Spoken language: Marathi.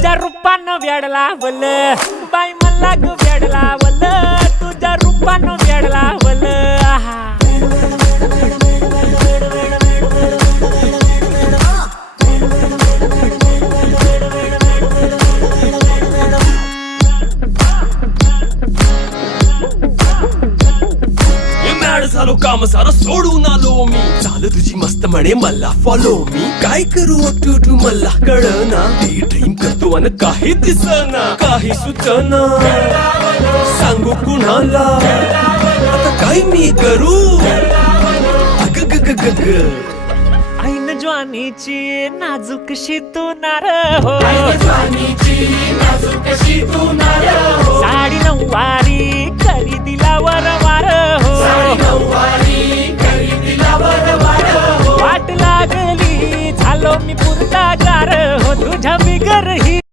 तुझ्या रूपानं वेड लावल बाई मला ग वेड लावल तुझ्या रूपानं वेड लावल आहा झालो काम सारं सोडून आलो मी चाल तुझी मस्त म्हणे मला फॉलो मी काय करू टू मला कळना ती ड्रीम करतो अन काही दिसना काही सुचना सांगू कुणाला आता काय मी करू अग ग ग ग ग ऐन ज्वानीची नाजूकशी तू नार हो साडी नऊवारी करी दिला वरवार हो वाट लागली झालो मी पुरता गार हो तुझ्या बिगर ही